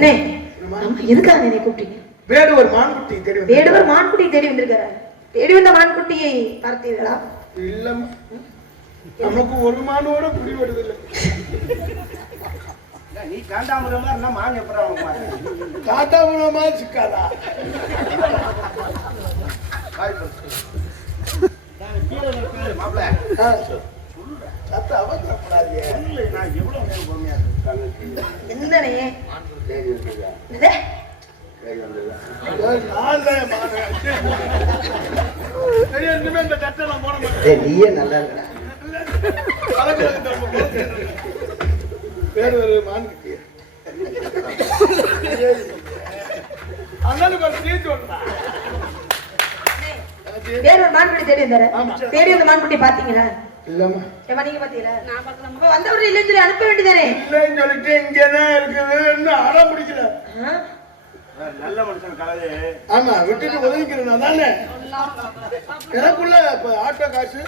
அண்ணே எதுக்காக என்னை கூப்பிட்டீங்க? வேடுவர் மான்குட்டி தேடி வேடுவர் மான்குட்டி தேடி வந்திருக்காரு. தேடி வந்த மான்குட்டியை பார்த்தீர்களா? இல்ல, நமக்கு ஒரு மானோட புடி வருதில்லை. நீ காண்டாமிரமா இருந்தா மான் எப்பறம் காண்டாமிரமா சிக்காதா? மாப்பிள்ள சத்த அவசரப்படாதீங்க. நான் எவ்வளவு நேரம் பொறுமையா இருக்கேன். என்னனே நீயே நல்லா இருக்க. பேர் ஒரு மான்குட்டி. வேற ஒரு மான்குட்டி தேடி வந்தாரு. தேடி வந்த மான்குட்டி பாத்தீங்களா? இல்லம்மா. ஏமா நீங்க பாத்தீங்களா? நான் பார்க்கல. அப்ப வந்தவர் இல்லன்னு சொல்லி அனுப்ப வேண்டியதானே? இல்லன்னு சொல்லிட்டு இங்கதான் இருக்குதுன்னு அடம் பிடிக்கல. நல்ல மனுஷன் கலவே. ஆமா, விட்டுட்டு ஒதுங்கிக்கிறேன் தானே. எனக்குள்ள இப்ப ஆட்டோ காசு